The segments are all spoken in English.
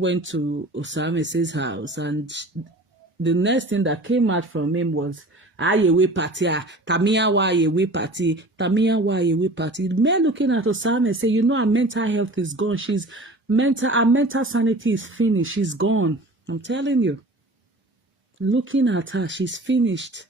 went to Osamese's house, and the next thing that came out from him was Ayewe party, Tamia wa Ayewe party, Tamia wa Ayewe party. The man looking at Osame say, you know, her mental health is gone. Her mental sanity is finished. She's gone. I'm telling you. Looking at her, she's finished.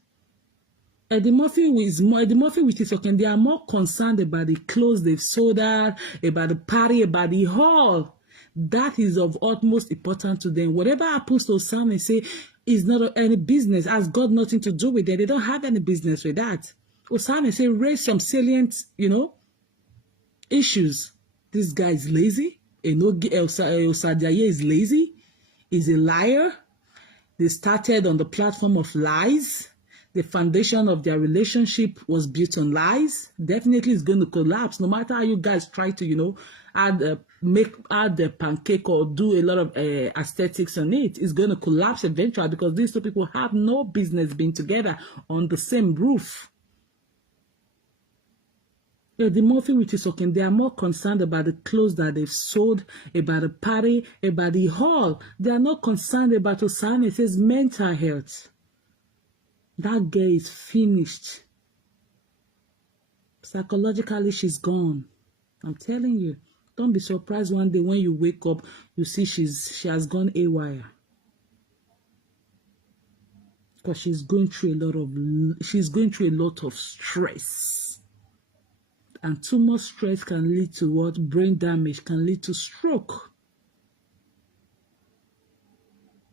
Eddie Murphy with his okay, they are more concerned about the clothes they've sold her, about the party, about the hall. That is of utmost importance to them. Whatever happens to Osame say is not any business, has got nothing to do with it. They don't have any business with that. Osame say raise some salient, issues. This guy is lazy. Osadiaye is lazy. He's a liar. They started on the platform of lies. The foundation of their relationship was built on lies. Definitely it's going to collapse. No matter how you guys try to, add the pancake or do a lot of aesthetics on it, it's going to collapse eventually, because these two people have no business being together on the same roof. The Murphy with his okay, they are more concerned about the clothes that they've sold, about the party, about the hall. They are not concerned about Osame's mental health. That girl is finished. Psychologically, she's gone. I'm telling you. Don't be surprised one day when you wake up, you see she has gone haywire. Because she's going through a lot of stress. And too much stress can lead to what? Brain damage, can lead to stroke.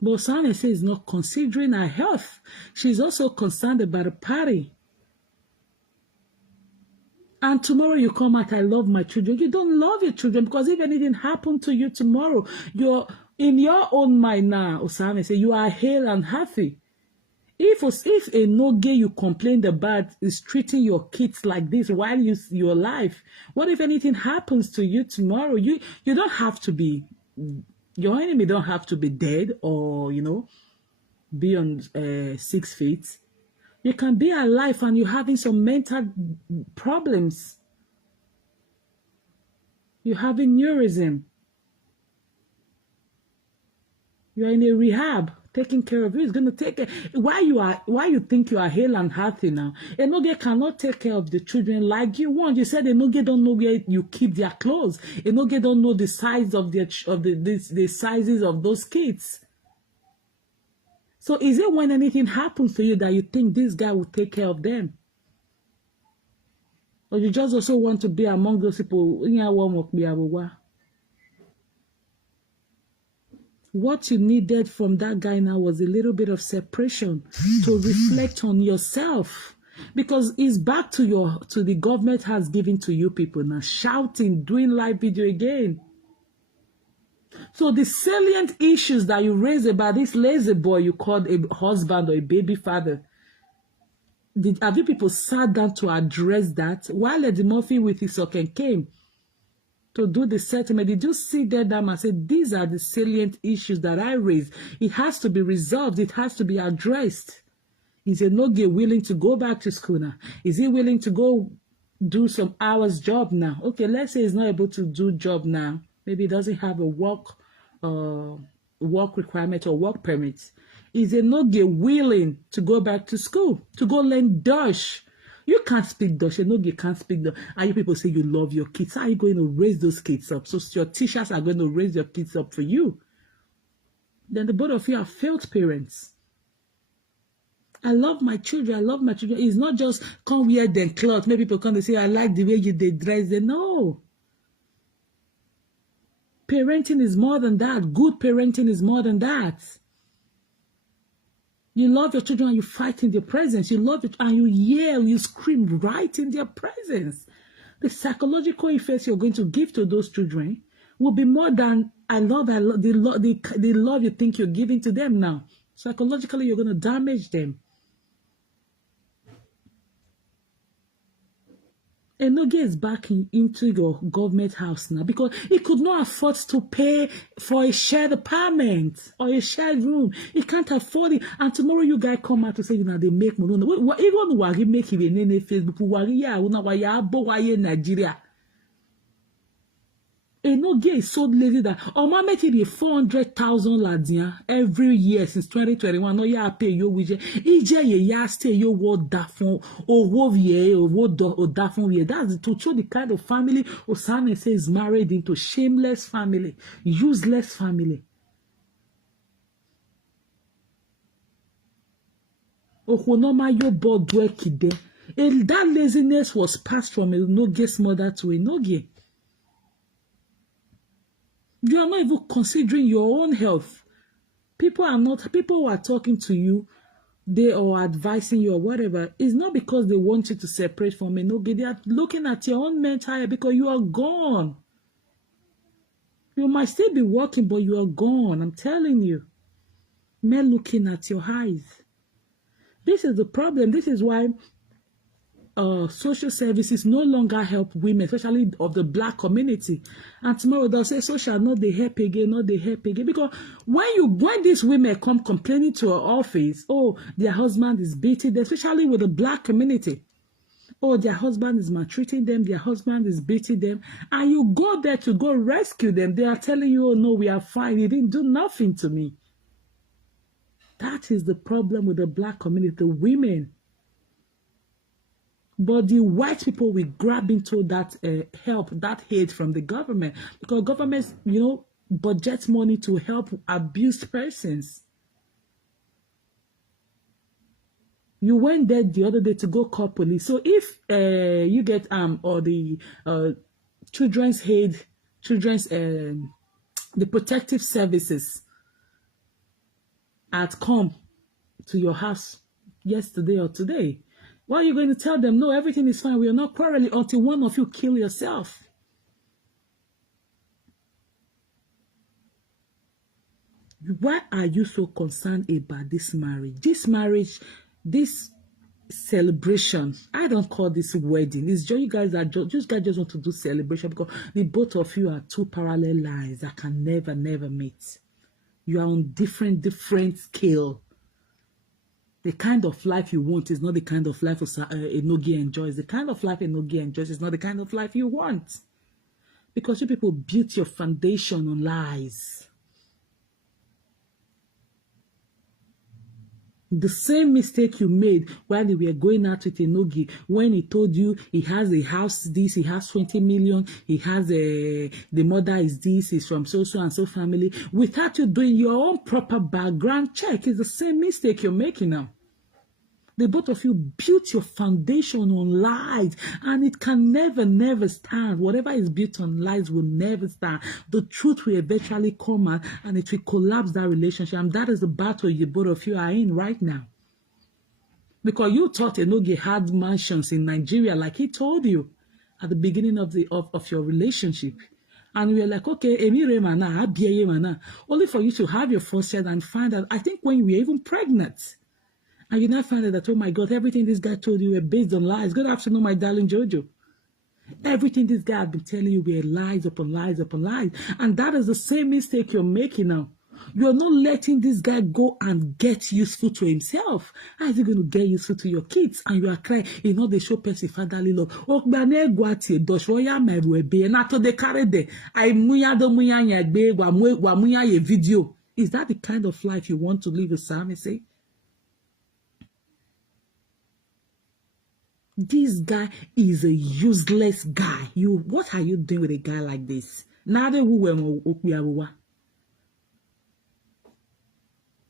But Osame is not considering her health. She's also concerned about a party. And tomorrow you come out, I love my children. You don't love your children, because if anything happened to you tomorrow, you're in your own mind now, Osame say, you are hale and happy. If a no-gay you complained about is treating your kids like this while you're alive, what if anything happens to you tomorrow? You don't have to be... Your enemy don't have to be dead or, be on 6 feet. You can be alive and you're having some mental problems. You're having neurism. You're in a rehab, taking care of you. It's going to take care. Why you think you are hale and healthy now? Enoge cannot take care of the children like you want. You said Enoge don't know where you keep their clothes. Enoge don't know the size of the sizes of those kids. So is it when anything happens to you that you think this guy will take care of them? Or you just also want to be among those people? What you needed from that guy now was a little bit of separation to reflect on yourself. Because it's back to the government has given to you people now, shouting, doing live video again. So the salient issues that you raise about this lazy boy you called a husband or a baby father, have you people sat down to address that? While Eddie Murphy with his okay came to do the settlement, did you sit there down and say, these are the salient issues that I raised? It has to be resolved. It has to be addressed. Is Enoge willing to go back to school now? Is he willing to go do some hours job now? Okay, let's say he's not able to do job now. Maybe he doesn't have a work requirement or work permit. Is Enoge willing to go back to school, to go learn Dutch? You can't speak Dutch. Enoge can't speak Dutch. And you people say you love your kids. How are you going to raise those kids up? So your teachers are going to raise your kids up for you. Then the both of you are failed parents. I love my children. I love my children. It's not just come wear them clothes. Maybe people come and say, I like the way they dress. They know. Parenting is more than that. Good parenting is more than that. You love your children and you fight in their presence. You love it and you yell, you scream right in their presence. The psychological effects you're going to give to those children will be more than the love you think you're giving to them now. Psychologically, you're going to damage them. Enoge is back into your government house now because he could not afford to pay for a shared apartment or a shared room. He can't afford it. And tomorrow you guys come out to say, they make money. Even wagi make it in Facebook. Wagi ya una waya bo waye Nigeria. Enoge is so lazy that Oma make it be 400,000 ladia every year since 2021. No, ya pay yo wije. Ije ye ya stay yo wo dafon or wo vie or wo do or dafon vie. That's to show the kind of family Osane says is married into shameless family, useless family. Okonoma yo bodwe kide. And that laziness was passed from Enoge's mother to Enoge. You are not even considering your own health. People who are talking to you, they are advising you or whatever. It's not because they want you to separate from Enoge. They are looking at your own mental health because you are gone. You might still be working, but you are gone. I'm telling you. Men looking at your eyes. This is the problem. This is why social services no longer help women, especially of the Black community. And tomorrow they'll say social not they help again, not they help again. Because when these women come complaining to our office, oh, their husband is beating them, especially with the Black community. Oh, their husband is maltreating them, their husband is beating them, and you go there to go rescue them. They are telling you, oh no, we are fine. You didn't do nothing to me. That is the problem with the Black community, the women. But the white people will grab into that help, that aid from the government. Because governments, budget money to help abused persons. You went there the other day to go call police. So if you get or the children's aid, the protective services had come to your house yesterday or today, why are you going to tell them, no, everything is fine, we are not quarreling until one of you kill yourself? Why are you so concerned about this marriage? This celebration, I don't call this wedding. It's just you guys just want to do celebration because the both of you are two parallel lines that can never meet. You are on different scale. The kind of life you want is not the kind of life Enoge enjoys. The kind of life Enoge enjoys is not the kind of life you want. Because you people built your foundation on lies. The same mistake you made while you were going out with Enoge, when he told you he has a house, this, he has 20 million, he has the mother is this, he's from so and so family, without you doing your own proper background check. It's the same mistake you're making now. The both of you built your foundation on lies, and it can never stand. Whatever is built on lies will never stand. The truth will eventually come out, and it will collapse that relationship. And that is the battle you both of you are in right now. Because you thought Enoge had mansions in Nigeria, like he told you at the beginning of your relationship. And we were like, okay, only for you to have your first child and find out, I think when you were even pregnant. And you now find out that, oh my God, everything this guy told you were based on lies. Good afternoon, my darling Jojo. Everything this guy had been telling you were lies upon lies upon lies. And that is the same mistake you're making now. You're not letting this guy go and get useful to himself. How is he going to get useful to your kids? And you are crying, they show person fatherly love. Video. Is that the kind of life you want to live with Sam? Say? This guy is a useless guy. What are you doing with a guy like this?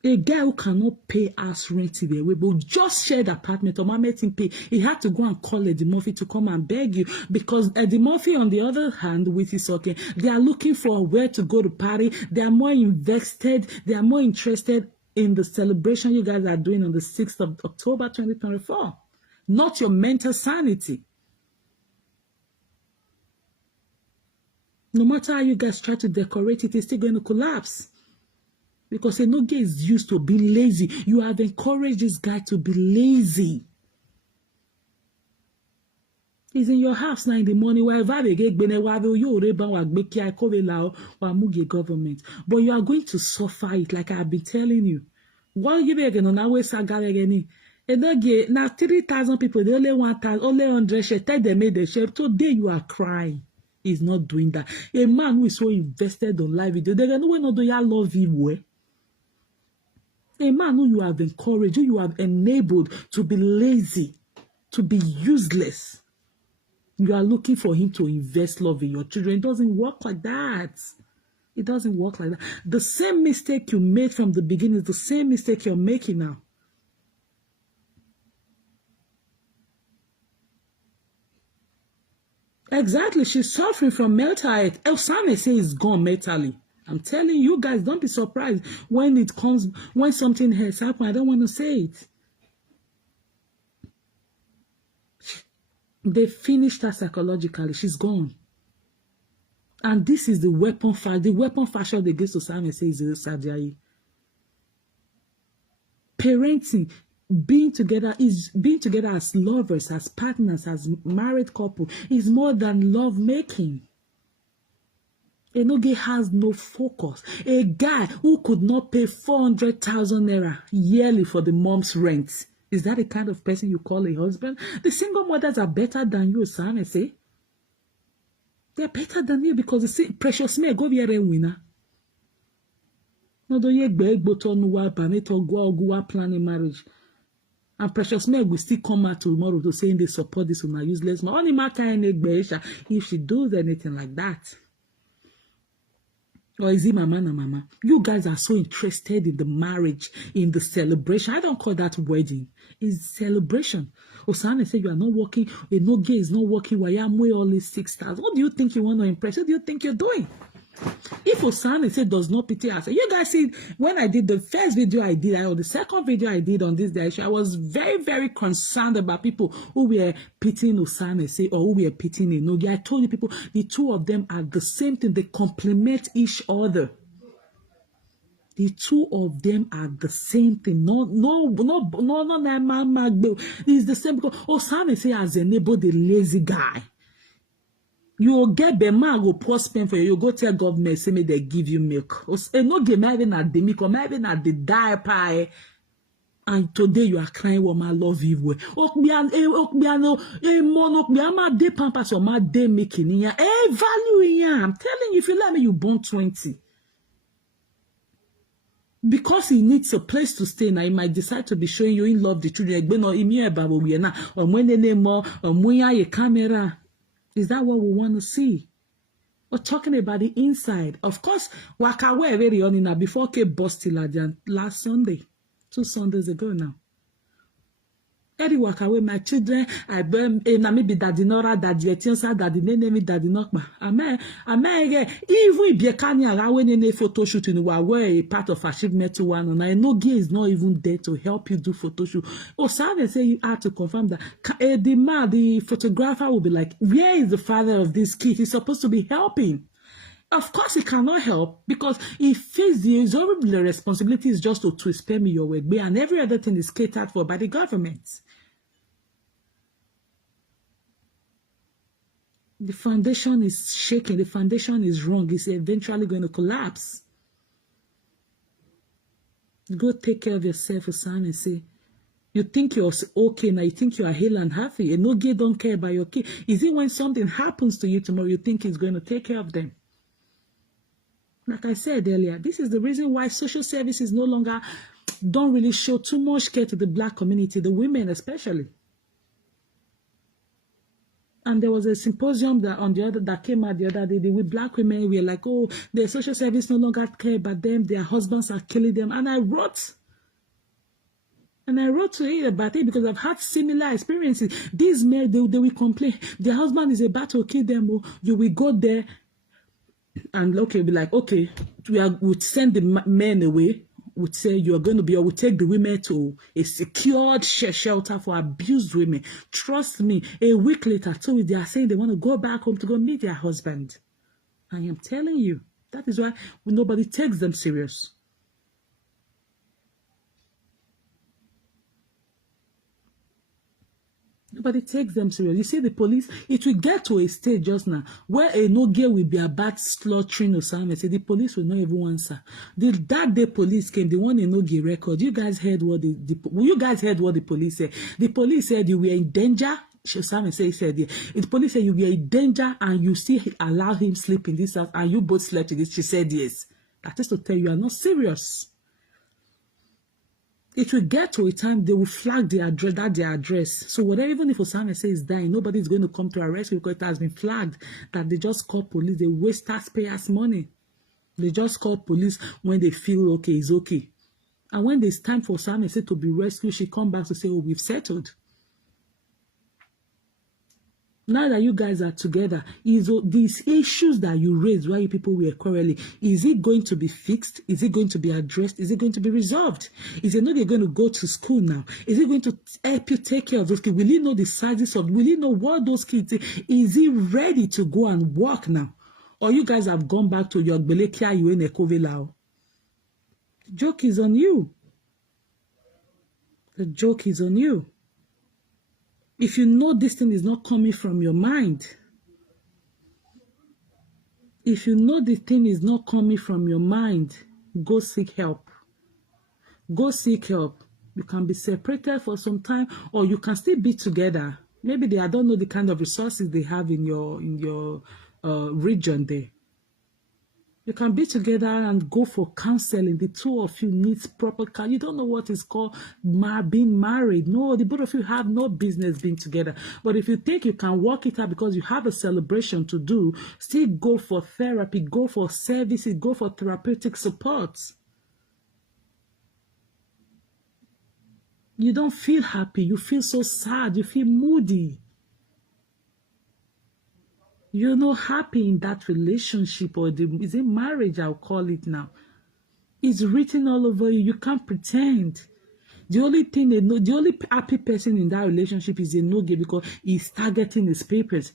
A guy who cannot pay us rent but just shared apartment or met him pay. He had to go and call Eddie Murphy to come and beg you, because Eddie Murphy, on the other hand, with his they are looking for where to go to party. They are more invested. They are more interested in the celebration you guys are doing on the 6th of October 2024. Not your mental sanity. No matter how you guys try to decorate it, it's still going to collapse. Because Enoge is used to be lazy. You have encouraged this guy to be lazy. He's in your house now in the morning, wherever they get government. But you are going to suffer it, like I've been telling you. What you again on our Enoge, now 3,000 people, they only 1,000, only 100 share. Tell them made the share. Today you are crying. He's not doing that. A man who is so invested on live video, they're going to do your love him way. A man who you have encouraged, who you have enabled to be lazy, to be useless. You are looking for him to invest love in your children. It doesn't work like that. It doesn't work like that. The same mistake you made from the beginning is the same mistake you're making now. Exactly. She's suffering from mental health. Osame says it's gone mentally. I'm telling you guys, don't be surprised when it comes, when something has happened. I don't want to say it. They finished her psychologically. She's gone. And this is the weapon fashion. The weapon fashion against Osame says is Sadiayi. Parenting, being together as lovers, as partners, as married couple is more than love making. Enoge has no focus. A guy who could not pay 400,000 naira yearly for the mom's rent. Is that the kind of person you call a husband? The single mothers are better than you, Sam, I say. They're better than you because you see, precious me go here and winner. No do ye beg but on wa permit or go planning marriage. And precious me will still come out tomorrow to say they support this on a useless man. Only my kind if she does anything like that. Or is it mama na mama? You guys are so interested in the marriage, in the celebration. I don't call that wedding. It's celebration. Osane said you are not working. A no gay is not working. Why am we only 6,000? What do you think you want to impress? What do you think you're doing? If Osane said does not pity us, you guys see when I did the first video I did, or the second video I did on this day, I was very, very concerned about people who were pitying Osane say or who were pitying Enogi. I told you people, the two of them are the same thing. They complement each other. The two of them are the same thing. No, it's the same because Osane say has enabled the lazy guy. You will get the man will pour spend for you. You go tell government, say me they give you milk. No game even at the milk, or even at the diaper. And today you are crying, woman, love you. Okbiano, de pampas or my day making ya. Value ya. I'm telling you, if you let me, you born 20. Because he needs a place to stay now, he might decide to be showing you in love the children. Or when they name more, or a camera. Is that what we want to see? We're talking about the inside. Of course, Wakawe very on now before K Bostiladian last Sunday, 2 Sundays ago now. Eddie Wakawe, my children, I burn maybe daddy nora, daddy etinsa, daddy name daddy nokma. Amen. Even be a kanya when in a photo shoot in a part of achievement to one, and I know gay is not even there to help you do photo shoot. Or Saturday say you have to confirm that the photographer will be like, where is the father of this kid? He's supposed to be helping. Of course, he cannot help because he feels his only responsibility is just to spare me your way, and every other thing is catered for by the government. The foundation is shaking. The foundation is wrong. It's eventually going to collapse. Go take care of yourself, son, and say, you think you're okay now, you think you are hale and happy, and no gay don't care about your kid. Is it when something happens to you tomorrow, you think he's going to take care of them? Like I said earlier, this is the reason why social services no longer don't really show too much care to the black community, the women especially. And there was a symposium that came out the other day with black women. We were like, oh, the social service no longer care about them. Their husbands are killing them. And I wrote to it about it because I've had similar experiences. These men, they will complain. Their husband is about to kill them. Oh, you will go there and okay, be like, okay, we'll send the men away. Would say you are going to be, or would take the women to a secured shelter for abused women. Trust me, a week later, too, they are saying they want to go back home to go meet their husband. I am telling you, that is why nobody takes them serious. Nobody takes them serious. You see, the police, it will get to a stage just now where a no girl will be about slaughtering Osame. Say the police will not even answer. That day police came, the one in no record. You guys heard what the police said? The police said you were in danger. Shosami said, yeah. The police said you were in danger and you still allow him sleep in this house and you both slept in this. She said yes. That is to tell you are not serious. It will get to a time they will flag their address. So whatever, even if Osama says is dying, nobody's going to come to arrest you because it has been flagged that they just call police. They waste taxpayers' money. They just call police when they feel okay, it's okay. And when it's time for Osama to be rescued, she come back to say, oh, we've settled. Now that you guys are together, is these issues that you raised while you people were quarreling, is it going to be fixed? Is it going to be addressed? Is it going to be resolved? Is it not you're going to go to school now? Is it going to help you take care of those kids? Will you know the sizes of, will you know what those kids, is he ready to go and work now? Or you guys have gone back to your Belekia you in a Kovilao? The joke is on you. The joke is on you. If you know this thing is not coming from your mind, if you know the thing is not coming from your mind, go seek help. Go seek help. You can be separated for some time, or you can still be together. Maybe I don't know the kind of resources they have in your region there. You can be together and go for counseling. The two of you need proper counseling. You don't know what is called being married. No, the both of you have no business being together. But if you think you can work it out because you have a celebration to do, still go for therapy, go for services, go for therapeutic support. You don't feel happy. You feel so sad. You feel moody. You're not happy in that relationship, or is it marriage? I'll call it now. It's written all over you. You can't pretend. The only thing they know, the only happy person in that relationship is a no-gay because he's targeting his papers.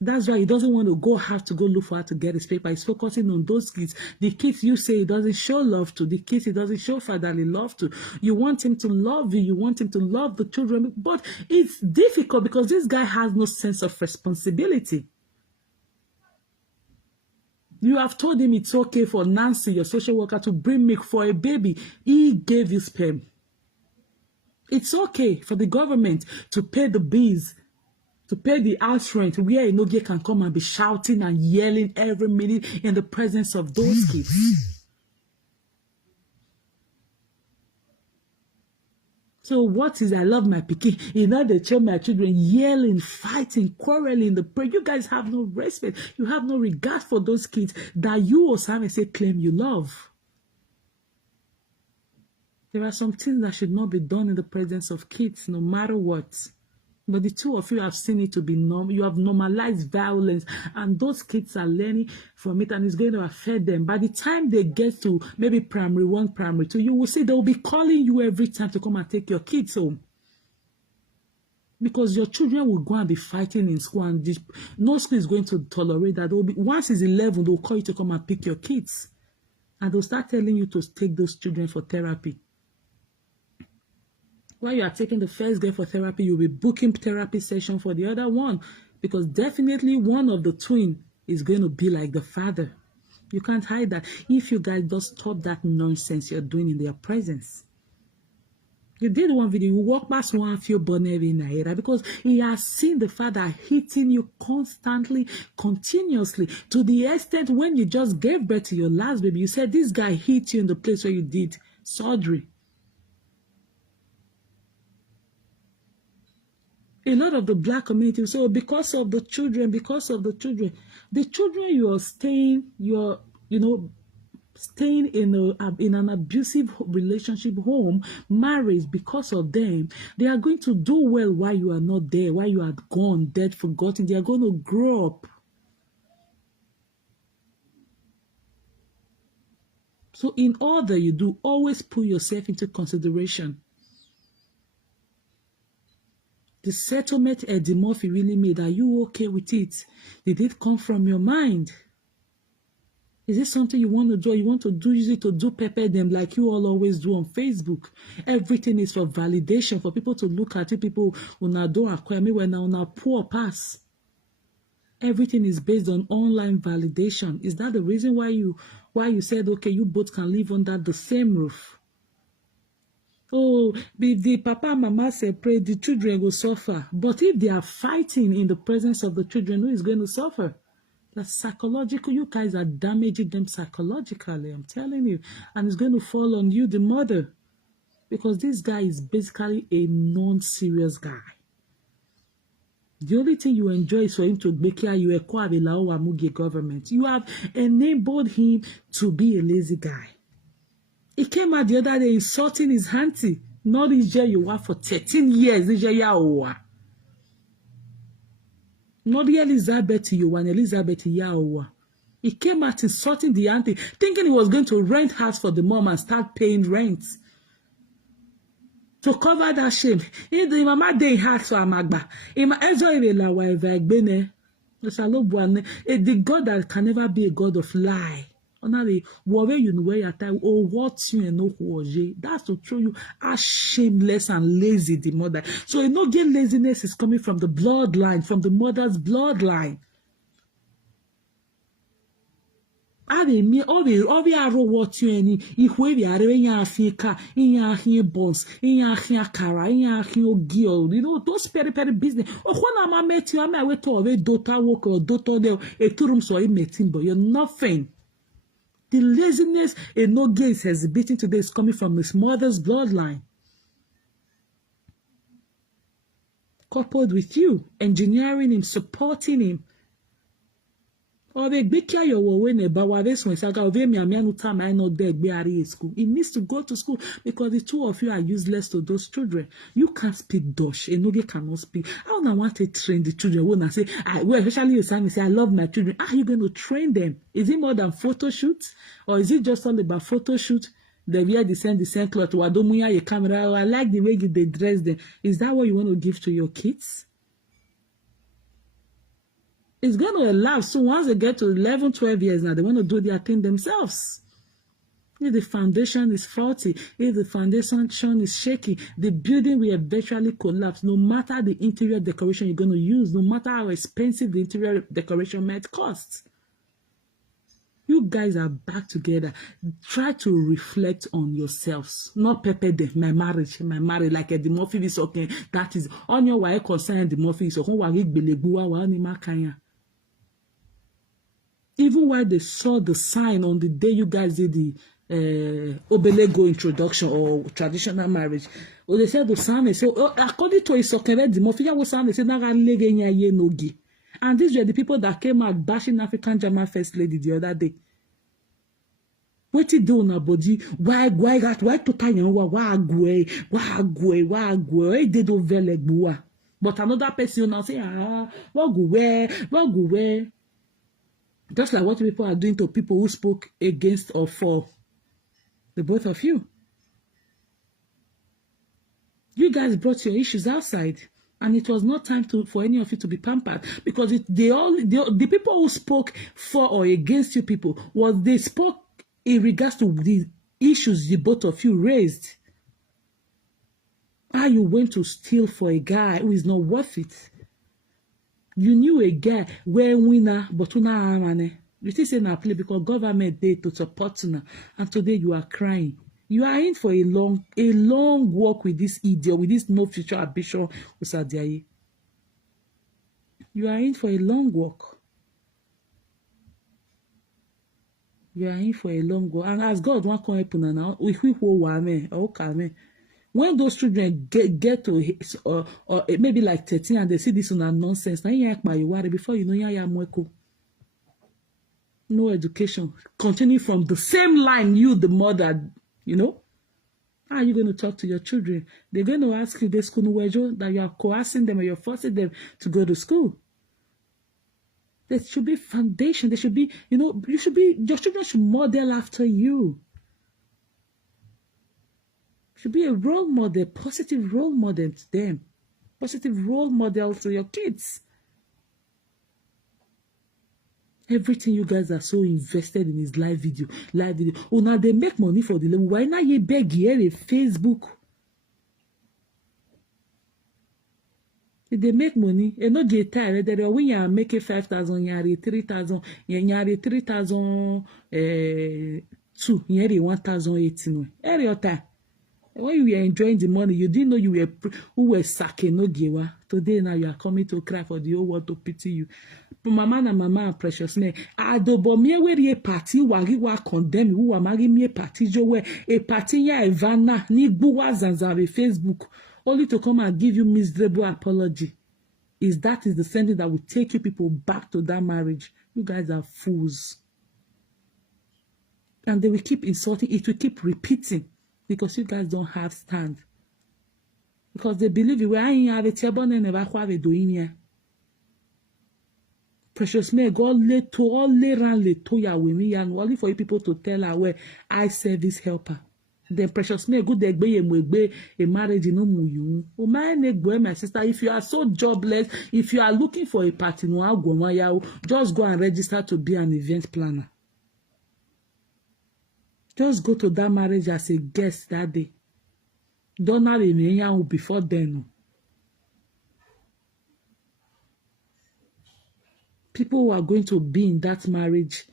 That's why he doesn't want to have to go look for her to get his paper. He's focusing on those kids. The kids you say he doesn't show love to. The kids he doesn't show fatherly love to. You want him to love you. You want him to love the children. But it's difficult because this guy has no sense of responsibility. You have told him it's okay for Nancy, your social worker, to bring milk for a baby. He gave you sperm. It's okay for the government to pay the bills, to pay the house rent, where a no-gay can come and be shouting and yelling every minute in the presence of those kids. So what is I love my pikin? You know they tell my children yelling, fighting, quarreling. You guys have no respect. You have no regard for those kids that you or Simon say claim you love. There are some things that should not be done in the presence of kids, no matter what. But the two of you have seen it to be normal. You have normalized violence, and those kids are learning from it, and it's going to affect them. By the time they get to maybe primary 1, primary 2, you will see they will be calling you every time to come and take your kids home. Because your children will go and be fighting in school, and no school is going to tolerate that. Once it's 11, they'll call you to come and pick your kids. And they'll start telling you to take those children for therapy. While you are taking the first girl for therapy, you'll be booking therapy session for the other one, because definitely one of the twin is going to be like the father. You can't hide that. If you guys just stop that nonsense you're doing in their presence. You did one video, you walk past one few bonnet in Naira because he has seen the father hitting you constantly, continuously, to the extent when you just gave birth to your last baby, you said this guy hit you in the place where you did surgery. A lot of the black community, so because of the children, the children you are staying, staying in an abusive relationship, home, marriage, because of them, they are going to do well while you are not there, while you are gone, dead, forgotten. They are going to grow up. So in all that you do, always put yourself into consideration. The settlement Eddie Murphy really made, are you okay with it? Did it come from your mind? Is it something you want to do? Or you want to use it to do pepper them like you all always do on Facebook? Everything is for validation, for people to look at you. People who now don't acquire me when now poor pass. Everything is based on online validation. Is that the reason why you said, okay, you both can live under the same roof? Oh, if the papa and mama separate, the children will suffer. But if they are fighting in the presence of the children, who is going to suffer? That's psychological. You guys are damaging them psychologically, I'm telling you. And it's going to fall on you, the mother. Because this guy is basically a non-serious guy. The only thing you enjoy is for him to make you acquire the Mugi government. You have enabled him to be a lazy guy. He came out the other day insulting his auntie. Not Ije you were for 13 years. Ije ya owa. Not Elizabeth you want Elizabeth ya owa. He came out insulting the auntie, thinking he was going to rent house for the mom and start paying rent. To cover that shame. In the mama day house for Amagba. Ima ezo irela wa evegbene. The God that can never be a God of lie. Only whatever you know where you are or what you know who that's to show you how shameless and lazy the mother. So you know, get laziness is coming from the bloodline, from the mother's bloodline. Obi arrow what you any if we are in Africa, in your bones, in your cara, in your gil, you know, those very business. Oh, when I met you, I'm away to a daughter work or daughter there, a tourum so I met him, but you're nothing. The laziness a no gaze has beaten today is coming from his mother's bloodline. Coupled with you, engineering him, supporting him. Or they be care your when about this one. Time I know there be school. He needs to go to school because the two of you are useless to those children. You can't speak Dutch. A Noge cannot speak. How do I want to train the children? When I say, well, especially you say, I love my children. How are you going to train them? Is it more than photo shoot? Or is it just all about photo shoot? They wear the same cloth. Wadomuya your camera. I like the way they dress them. Is that what you want to give to your kids? It's going to elapse. So once they get to 11, 12 years now, they want to do their thing themselves. If the foundation is faulty, if the foundation is shaky, the building will eventually collapse, no matter the interior decoration you're going to use, no matter how expensive the interior decoration might cost. You guys are back together. Try to reflect on yourselves. Not pepper them. My marriage, like a demorphin is okay. That is on your way concern demorphin is okay. Even while they saw the sign on the day you guys did the Obelego introduction or traditional marriage, or they said the sign, they said, according to his the Mafia was sign, they said, nogi. And these were the people that came out bashing African German First Lady the other day. What you do now, body? Why to tell you why they do very good. But another person now say, what go where? Just like what people are doing to people who spoke against or for the both of you. You guys brought your issues outside, and it was not time for any of you to be pampered because the people who spoke for or against you people they spoke in regards to the issues the both of you raised. How you went to steal for a guy who is not worth it. You knew a guy where winner, but una money. You still say na play because government day to support now, and today you are crying. You are in for a long walk with this idiot, with this no future ambition, Usadiaye. You are in for a long walk. You are in for a long walk, and as God won't come happen now, we will when those children get to or maybe like 13 and they see this on nonsense, before you know no education. Continue from the same line, you the mother, you know. How are you going to talk to your children? They're going to ask you this school that you are coercing them or you're forcing them to go to school. There should be foundation. There should be, your children should model after you. Should be a role model, positive role model to them, positive role model to your kids. Everything you guys are so invested in is live video. Oh, now they make money for the level. Why not you beg here in Facebook? If they make money, and not get tired. They when you are making 5,000, you are 3,000, you are 3,000, 2, you are 1,018. Every time. When you were enjoying the money, you didn't know you were who were sacking no giwa. Today now you are coming to cry for the whole world to pity you. But mama na mama and precious me. Adobo me where a party wagi wa condemn who are marry me a party jo where a party ya evana ni buwa zanzabe Facebook only to come and give you miserable apology. Is the sending that will take you people back to that marriage? You guys are fools. And they will keep insulting, it will keep repeating because you guys don't have stand. Because they believe you are in have a table and never have doing here. Precious me, God let to all around le to ya with me and only for you people to tell her where I service helper. Then precious me good egbe a marriage no mu you. O my sister, if you are so jobless, if you are looking for a party no just go and register to be an event planner. Just go to that marriage as a guest that day. Don't have a before then. People who are going to be in that marriage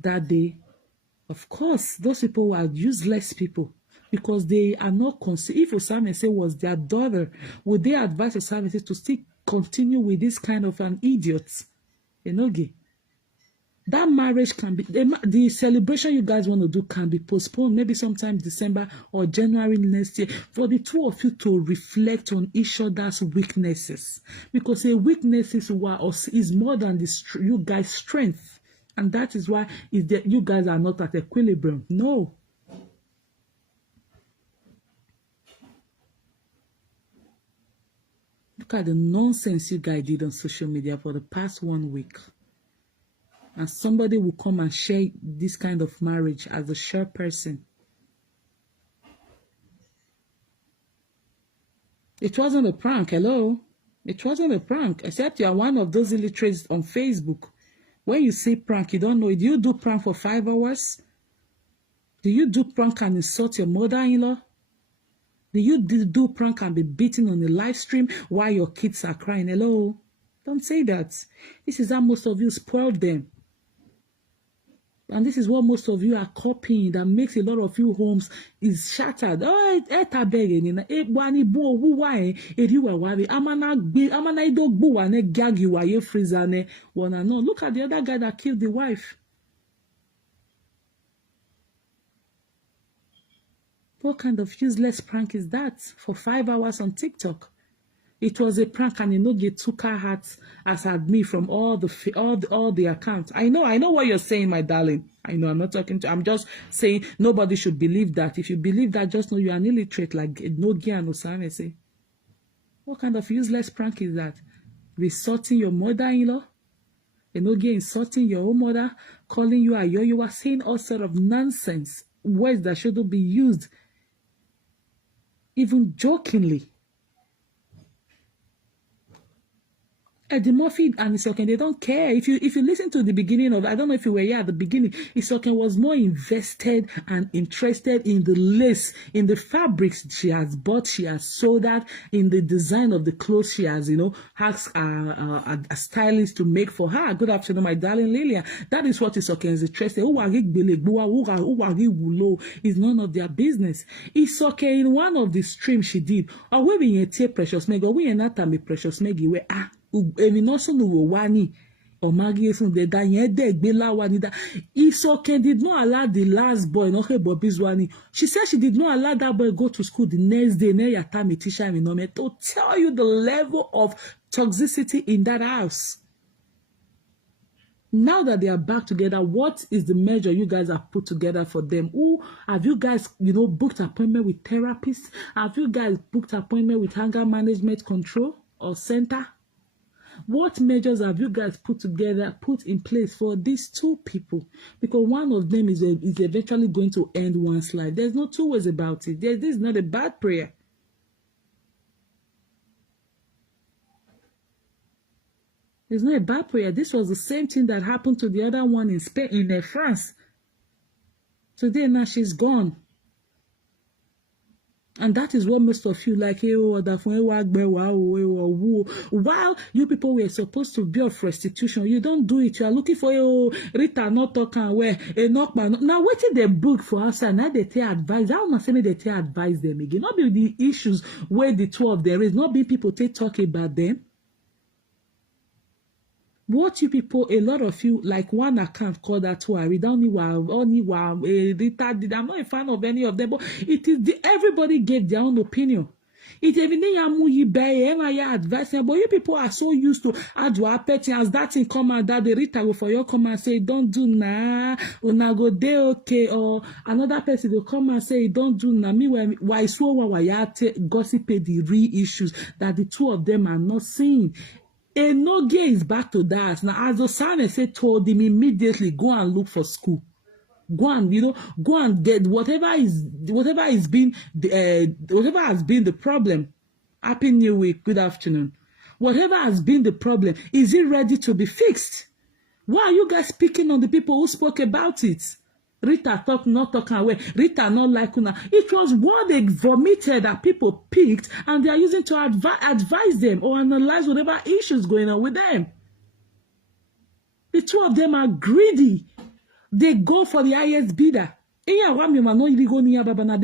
that day, of course, those people are useless people because they are not considered. If Osamese was their daughter, would they advise Osamese to still continue with this kind of an idiot? You know, that marriage can be, the celebration you guys want to do can be postponed, maybe sometime December or January next year, for the two of you to reflect on each other's weaknesses. Because a weakness is more than you guys' strength. And that is why you guys are not at equilibrium. No. Look at the nonsense you guys did on social media for the past 1 week. And somebody will come and share this kind of marriage as a sure person. It wasn't a prank, hello? It wasn't a prank, except you are one of those illiterates on Facebook. When you say prank, you don't know. Do you do prank for 5 hours? Do you do prank and insult your mother-in-law? Do you do prank and be beaten on a live stream while your kids are crying? Hello? Don't say that. This is how most of you spoiled them. And this is what most of you are copying that makes a lot of you homes is shattered. Oh, look at the other guy that killed the wife. What kind of useless prank is that for 5 hours on TikTok? It was a prank, and they took her heart as admin from all the accounts. I know what you're saying, my darling. I know I'm not talking to. I'm just saying nobody should believe that. If you believe that, just know you're an illiterate, like Nogi and Osame say. What kind of useless prank is that? Resorting your mother-in-law, Nogi insulting your own mother, calling you a yo. You are saying all sort of nonsense, words that shouldn't be used, even jokingly. Eddie Murphy and Isoken, they don't care. If you listen to the beginning of, I don't know if you were here at the beginning, Isoken was more invested and interested in the lace, in the fabrics she has bought, she has sold that, in the design of the clothes she has, asked a stylist to make for her. Good afternoon, my darling Lilia. That is what Isoken is interested in. Is none of their business. Isoken, in one of the streams she did, or we be a precious mega, we are not a precious mega, where Isoken did not allow the last boy, she said she did not allow that boy go to school the next day to tell you the level of toxicity in that house. Now that they are back together, what is the measure you guys have put together for them? Who have you guys, booked appointment with therapists? Have you guys booked appointment with anger management control or center? What measures have you guys put in place for these two people? Because one of them is eventually going to end one's life. There's no two ways about it. This is not a bad prayer. It's not a bad prayer. This was the same thing that happened to the other one in Spain, in France. Today now she's gone. And that is what most of you like, while you people were supposed to be of restitution, you don't do it. You are looking for Rita not talking where now waiting the book for us and now they take advice. I don't say they take advise them again. Not be the issues where the two of them is, not be people take talk about them. What you people, a lot of you, like one account called that too. I read only Rita did. I'm not a fan of any of them, but it is everybody gave their own opinion. It even advice, but you people are so used to petting as that in command that the Rita will for your come and say don't do na una go dey okay, or another person will come and say don't do na me why so why gossip the real issues that the two of them are not seeing. Enoge is back to that. Now, as Osane said, told him immediately, go and look for school. Go and, go and get whatever has been the problem. Happy New Week. Good afternoon. Whatever has been the problem, is it ready to be fixed? Why are you guys picking on the people who spoke about it? Rita not talking away. Rita not like una. It was what they vomited that people picked and they are using to advise them or analyze whatever issues going on with them. The two of them are greedy. They go for the highest bidder. They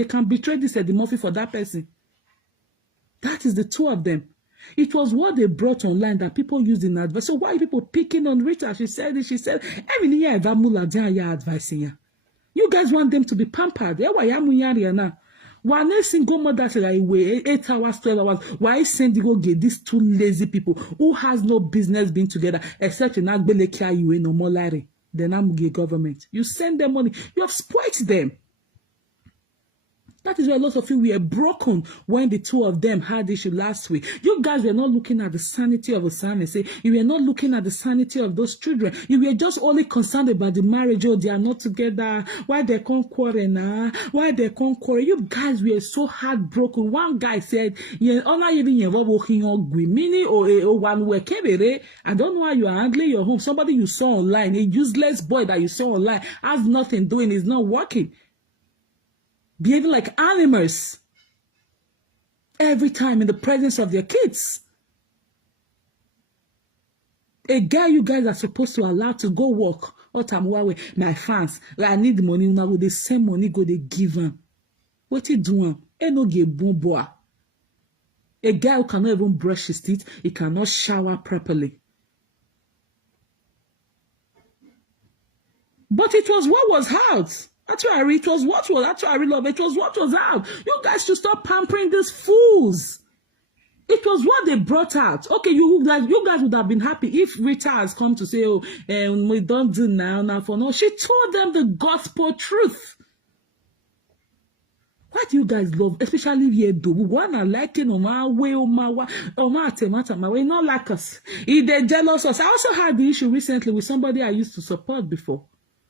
can betray this at the Murphy for that person. That is the two of them. It was what they brought online that people used in advice. So why are people picking on Rita? She said it. She said, every year advising you. You guys want them to be pampered. One single mother said, 8 hours, 12 hours. Why send you go get these two lazy people who has no business being together except in Agbelekia you no more larry. Then I'm government. You send them money. You have spoiled them. That is why a lot of you were broken when the two of them had issue last week. You guys were not looking at the sanity of Osane. Say you were not looking at the sanity of those children. You were just only concerned about the marriage. Oh, they are not together. Why they can't quarrel now? Why they can't quarrel? You guys were so heartbroken. One guy said, "Yeah, honor even your working on Guimini or one way kebere. I don't know how you are handling your home. Somebody you saw online, a useless boy that you saw online, has nothing doing. Is not working." Behaving like animals every time in the presence of their kids. A guy you guys are supposed to allow to go work. My fans, like, I need money now. With the same money go they give him. What he doing? No get boom. A guy who cannot even brush his teeth, he cannot shower properly. But it was what was out. That's why it was what was. That's why I love it. It was what was out. You guys should stop pampering these fools. It was what they brought out. Okay, you guys would have been happy if Rita has come to say, "Oh, we don't do now for no." She told them the gospel truth. Why do you guys love, especially here, do one are liking on my way, my way, not like us. If they jealous us. I also had the issue recently with somebody I used to support before.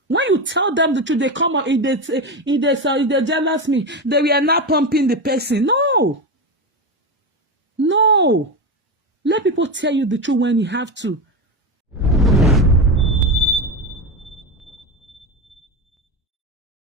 When you tell them the truth, they come out. If they jealous me, they were not pumping the person. No. Let people tell you the truth when you have to.